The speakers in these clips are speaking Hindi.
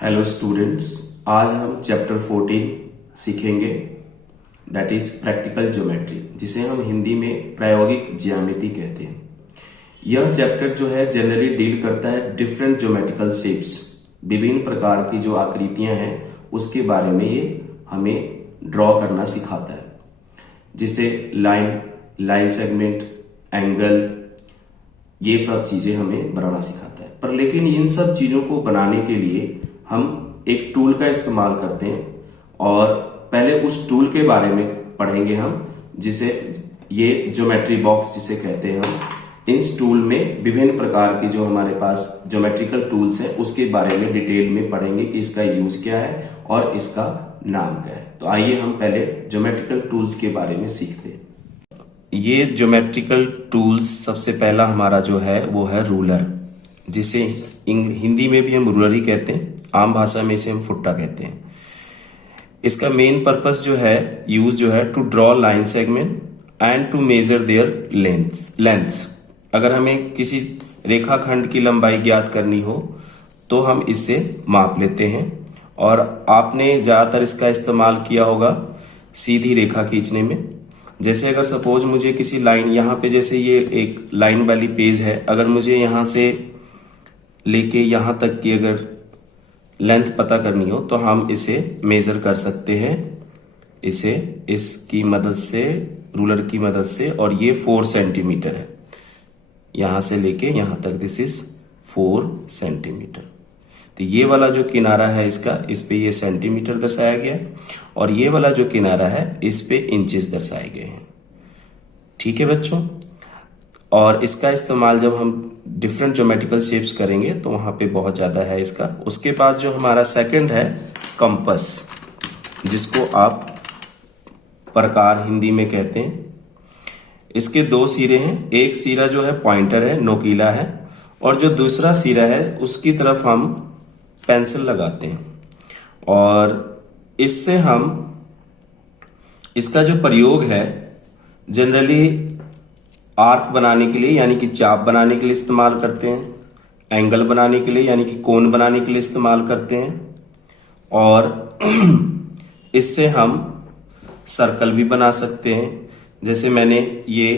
हेलो स्टूडेंट्स, आज हम चैप्टर 14 सीखेंगे दैट इज प्रैक्टिकल ज्योमेट्री, जिसे हम हिंदी में प्रायोगिक ज्यामिति कहते हैं। यह चैप्टर जो है जनरली डील करता है डिफरेंट ज्योमेट्रिकल शेप्स, विभिन्न प्रकार की जो आकृतियां हैं उसके बारे में ये हमें ड्रॉ करना सिखाता है, जिसे लाइन सेगमेंट, एंगल, ये सब चीजें हमें बनाना सिखाता है। पर लेकिन इन सब चीजों को बनाने के लिए हम एक टूल का इस्तेमाल करते हैं और पहले उस टूल के बारे में पढ़ेंगे हम, जिसे ये ज्योमेट्री बॉक्स जिसे कहते हैं हम। इस टूल में विभिन्न प्रकार के जो हमारे पास ज्योमेट्रिकल टूल्स हैं उसके बारे में डिटेल में पढ़ेंगे कि इसका यूज क्या है और इसका नाम क्या है। तो आइए हम पहले ज्योमेट्रिकल टूल्स के बारे में सीखते हैं। ये ज्योमेट्रिकल टूल्स सबसे पहला हमारा जो है वो है रूलर, जिसे हिंदी में भी हम रूलर ही कहते हैं, आम भाषा में इसे हम फुट्टा कहते हैं। इसका मेन पर्पस जो है यूज जो है to draw line segment and to measure their lengths. अगर हमें किसी रेखाखंड की लंबाई ज्ञात करनी हो तो हम इससे माप लेते हैं। और आपने ज्यादातर इसका इस्तेमाल किया होगा सीधी रेखा खींचने में। जैसे अगर सपोज मुझे किसी लाइन, यहाँ पे जैसे ये एक लाइन वाली पेज है, अगर मुझे यहाँ से लेके यहाँ तक की अगर लेंथ पता करनी हो तो हम इसे मेजर कर सकते हैं, इसे इसकी मदद से, रूलर की मदद से। और ये 4 सेंटीमीटर है, यहां से लेके यहां तक, दिस इज 4 सेंटीमीटर। तो ये वाला जो किनारा है इसका, इस पे ये सेंटीमीटर दर्शाया गया है, और ये वाला जो किनारा है इस पे इंचेस दर्शाए गए हैं। ठीक है बच्चों। और इसका इस्तेमाल जब हम डिफरेंट ज्योमेट्रिकल शेप्स करेंगे तो वहां पे बहुत ज्यादा है इसका। उसके बाद जो हमारा सेकंड है कंपास, जिसको आप प्रकार हिंदी में कहते हैं। इसके 2 सिरे हैं, एक सिरा जो है पॉइंटर है, नोकीला है, और जो दूसरा सिरा है उसकी तरफ हम पेंसिल लगाते हैं। और इससे हम, इसका जो प्रयोग है जनरली आर्क बनाने के लिए यानी कि चाप बनाने के लिए इस्तेमाल करते हैं, एंगल बनाने के लिए यानी कि कोण बनाने के लिए इस्तेमाल करते हैं, और इससे हम सर्कल भी बना सकते हैं। जैसे मैंने ये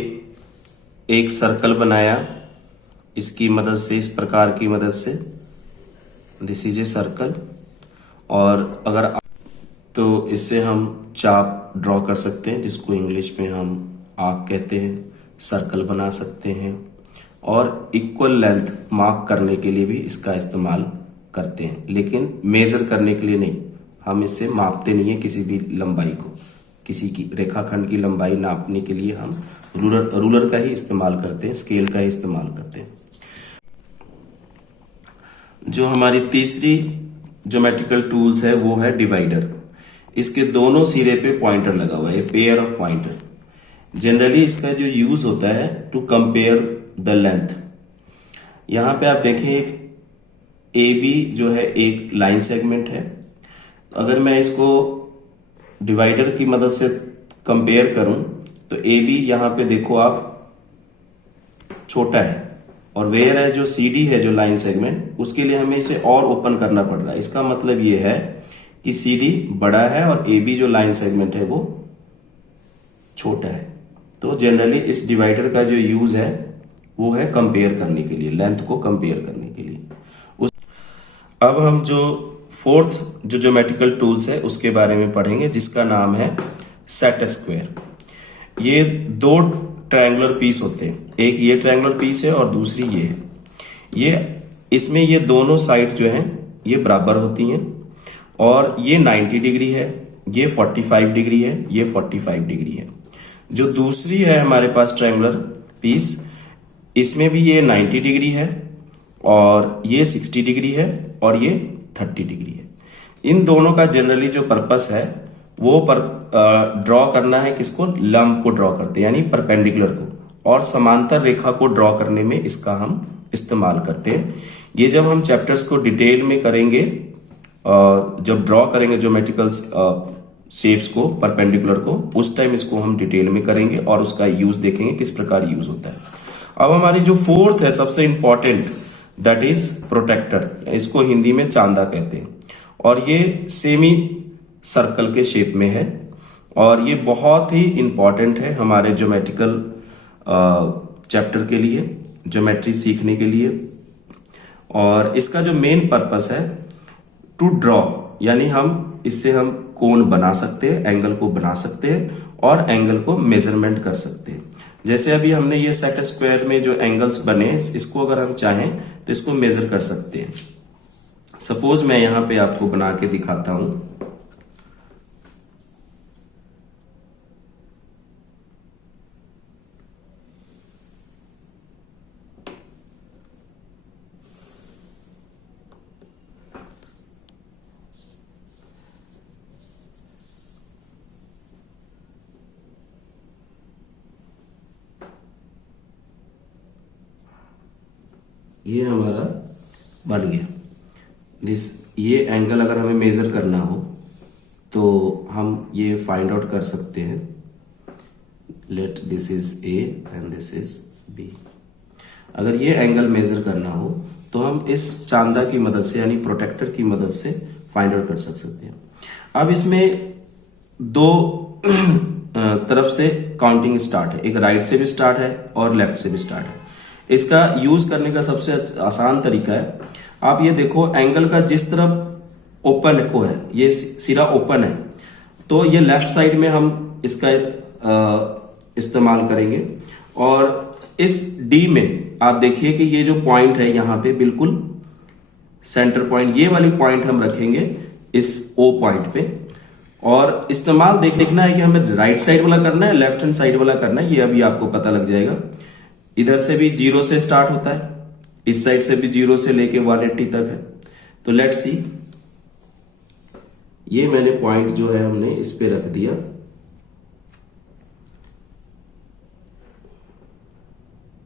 एक सर्कल बनाया इसकी मदद से, इस प्रकार की मदद से, दिस इज ए सर्कल। और अगर तो इससे हम चाप ड्रॉ कर सकते हैं, जिसको इंग्लिश में हम आर्क कहते हैं, सर्कल बना सकते हैं। और इक्वल लेंथ मार्क करने के लिए भी इसका इस्तेमाल करते हैं, लेकिन मेजर करने के लिए नहीं। हम इससे मापते नहीं है किसी भी लंबाई को, किसी की रेखाखंड की लंबाई नापने के लिए हम रूलर का ही इस्तेमाल करते हैं, स्केल का ही इस्तेमाल करते हैं। जो हमारी तीसरी ज्योमेट्रिकल टूल्स है वो है डिवाइडर। इसके दोनों सिरे पे पॉइंटर लगा हुआ है, पेयर ऑफ पॉइंटर। जनरली इसका जो यूज होता है टू कंपेयर द लेंथ। यहां पे आप देखें एक ए बी जो है एक लाइन सेगमेंट है। अगर मैं इसको डिवाइडर की मदद से कंपेयर करूं तो ए बी यहां पे देखो आप छोटा है, और वेयर है जो सी डी है जो लाइन सेगमेंट, उसके लिए हमें इसे और ओपन करना पड़ रहा है। इसका मतलब ये है कि सी डी बड़ा है और ए बी जो लाइन सेगमेंट है वो छोटा है। तो जनरली इस डिवाइडर का जो यूज है वो है कंपेयर करने के लिए, लेंथ को कंपेयर करने के लिए। अब हम जो फोर्थ जो ज्योमेट्रिकल टूल्स है उसके बारे में पढ़ेंगे, जिसका नाम है सेट स्क्वायर। ये 2 ट्रायंगुलर पीस होते हैं, एक ये ट्रायंगुलर पीस है और दूसरी ये है। इसमें ये दोनों साइड जो हैं ये बराबर होती हैं, और ये 90 डिग्री है, ये 45 डिग्री है, ये 45 डिग्री है। जो दूसरी है हमारे पास ट्रायंगुलर पीस, इसमें भी ये 90 डिग्री है, और ये 60 डिग्री है, और ये 30 डिग्री है। इन दोनों का जनरली जो पर्पस है वो ड्रॉ करना है, किसको, लंब को ड्रॉ करते हैं यानी परपेंडिकुलर को, और समांतर रेखा को ड्रॉ करने में इसका हम इस्तेमाल करते हैं। ये जब हम चैप्टर्स को डिटेल में करेंगे, जब ड्रॉ करेंगे ज्योमेट्रिकल शेप्स को, परपेंडिकुलर को, उस टाइम इसको हम डिटेल में करेंगे और उसका यूज देखेंगे किस प्रकार यूज होता है। अब हमारी जो फोर्थ है सबसे इंपॉर्टेंट, दैट इज प्रोटेक्टर, इसको हिंदी में चांदा कहते हैं। और ये सेमी सर्कल के शेप में है और ये बहुत ही इंपॉर्टेंट है हमारे ज्योमेट्रिकल चैप्टर के लिए, ज्योमेट्री सीखने के लिए। और इसका जो मेन पर्पस है टू ड्रॉ, यानी इससे हम कोण बना सकते हैं, एंगल को बना सकते हैं और एंगल को मेजरमेंट कर सकते हैं। जैसे अभी हमने ये सेट स्क्वायर में जो एंगल्स बने, इसको अगर हम चाहें तो इसको मेजर कर सकते हैं। सपोज मैं यहां पे आपको बना के दिखाता हूं। ये हमारा बन गया। ये एंगल अगर हमें मेजर करना हो तो हम ये फाइंड आउट कर सकते हैं। Let this is A and this is B. अगर ये एंगल मेजर करना हो तो हम इस चांदा की मदद से, यानी प्रोटेक्टर की मदद से फाइंड आउट कर सकते हैं। अब इसमें दो तरफ से काउंटिंग स्टार्ट है, एक राइट से भी स्टार्ट है और लेफ्ट से भी स्टार्ट है। इसका यूज करने का सबसे आसान तरीका है, आप ये देखो एंगल का जिस तरफ ओपन को है, ये सिरा ओपन है, तो ये लेफ्ट साइड में हम इसका इस्तेमाल करेंगे। और इस डी में आप देखिए कि ये जो पॉइंट है यहां पे बिल्कुल सेंटर पॉइंट, ये वाली पॉइंट हम रखेंगे इस ओ पॉइंट पे। और इस्तेमाल देखना है कि हमें राइट साइड वाला करना है, लेफ्ट हैंड साइड वाला करना है, ये अभी आपको पता लग जाएगा। इधर से भी 0 से स्टार्ट होता है, इस साइड से भी 0 से लेके 180 तक है। तो लेट्स सी, ये मैंने पॉइंट जो है हमने इस पे रख दिया।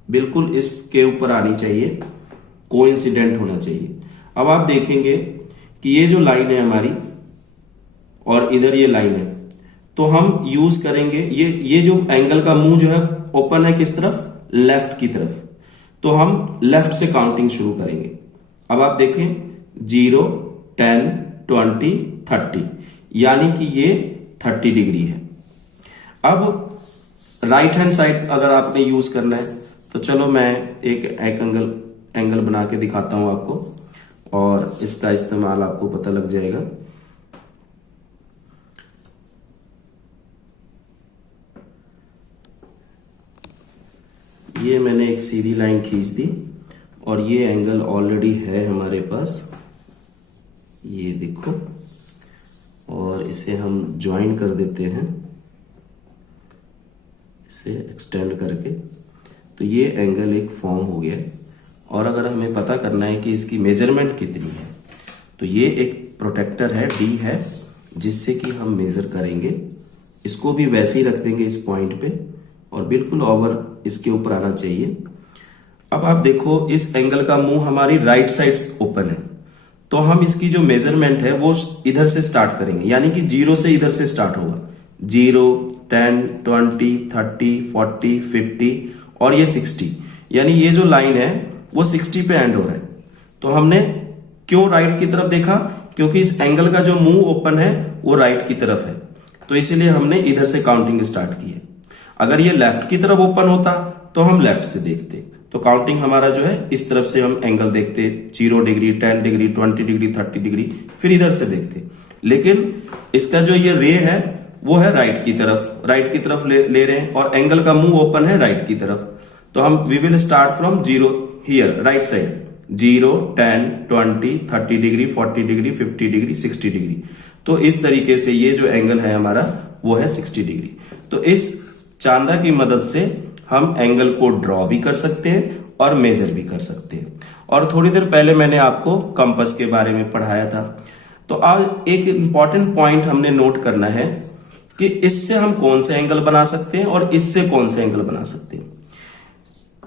बिल्कुल इसके ऊपर आनी चाहिए, कोइंसिडेंट होना चाहिए। अब आप देखेंगे कि ये जो लाइन है हमारी और इधर ये लाइन है, तो हम यूज करेंगे ये जो एंगल का मुंह जो है ओपन है किस तरफ, लेफ्ट की तरफ, तो हम लेफ्ट से काउंटिंग शुरू करेंगे। अब आप देखें 0, 10, 20, 30, यानी कि ये 30 डिग्री है। अब राइट हैंड साइड अगर आपने यूज करना है तो चलो मैं एक एंगल बना के दिखाता हूं आपको और इसका इस्तेमाल आपको पता लग जाएगा। ये मैंने एक सीधी लाइन खींच दी और ये एंगल ऑलरेडी है हमारे पास, ये देखो, और इसे हम ज्वाइन कर देते हैं, इसे एक्सटेंड करके। तो ये एंगल एक फॉर्म हो गया। और अगर हमें पता करना है कि इसकी मेजरमेंट कितनी है, तो ये एक प्रोटेक्टर है, डी है, जिससे कि हम मेजर करेंगे। इसको भी वैसे ही रख देंगे इस पॉइंट पे और बिल्कुल ओवर इसके ऊपर आना चाहिए। अब आप देखो इस एंगल का मुंह हमारी राइट साइड ओपन है, तो हम इसकी जो मेजरमेंट है वो इधर से स्टार्ट करेंगे, यानी कि 0 से इधर से स्टार्ट होगा। 0, 10, 20, 30, 40, 50 और ये 60, यानी ये जो लाइन है वो 60 पे एंड हो रहा है। तो हमने क्यों राइट की तरफ देखा, क्योंकि इस एंगल का जो मुंह ओपन है वो राइट की तरफ है, तो इसीलिए हमने इधर से काउंटिंग स्टार्ट की है। अगर ये लेफ्ट की तरफ ओपन होता तो हम लेफ्ट से देखते, तो काउंटिंग हमारा जो है इस तरफ से हम एंगल देखते, 0 डिग्री, 10 डिग्री, 20 डिग्री, 30 डिग्री, फिर इधर से देखते। लेकिन इसका जो ये रे है वो है राइट की तरफ ले रहे हैं और एंगल का मुंह ओपन है राइट की तरफ। तो हम we will start from 0 here, right side, 0, 10, 20, 30 degree, 40 degree, 50 degree, 60 degree. तो इस तरीके से ये जो एंगल है हमारा वो है 60 डिग्री। तो इस चांदा की मदद से हम एंगल को ड्रॉ भी कर सकते हैं और मेजर भी कर सकते हैं। और थोड़ी देर पहले मैंने आपको कंपास के बारे में पढ़ाया था। तो अब एक इंपॉर्टेंट पॉइंट हमने नोट करना है कि इससे हम कौन से एंगल बना सकते हैं और इससे कौन से एंगल बना सकते हैं।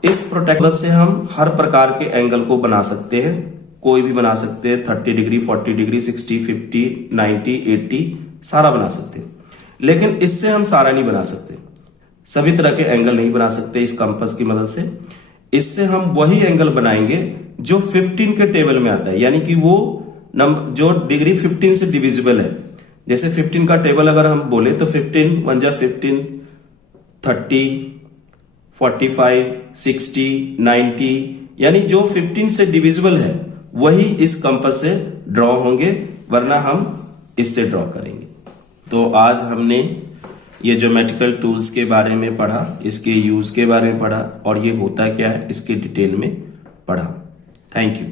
इस प्रोटेक्टर से हम हर प्रकार के एंगल को बना सकते हैं, कोई भी बना सकते हैं, 30 डिग्री, 40 डिग्री, 60, 50, 90, 80 सारा बना सकते हैं। लेकिन इससे हम सारा नहीं बना सकते, सभी तरह के एंगल नहीं बना सकते इस कंपास की मदद से। इससे हम वही एंगल बनाएंगे जो 15 के टेबल में आता है, यानी कि वो नंबर जो डिग्री 15 से डिविजिबल है, जैसे 15 का टेबल अगर हम बोले तो 15 1 जा 15, 30, 45, 60, 90, यानी जो 15 से डिविजिबल है वही इस कंपास से ड्रॉ होंगे, वरना हम इससे ड्रॉ करेंगे। तो आज हमने ये ज्योमेट्रिकल टूल्स के बारे में पढ़ा, इसके यूज के बारे में पढ़ा और ये होता क्या है इसके डिटेल में पढ़ा। Thank you.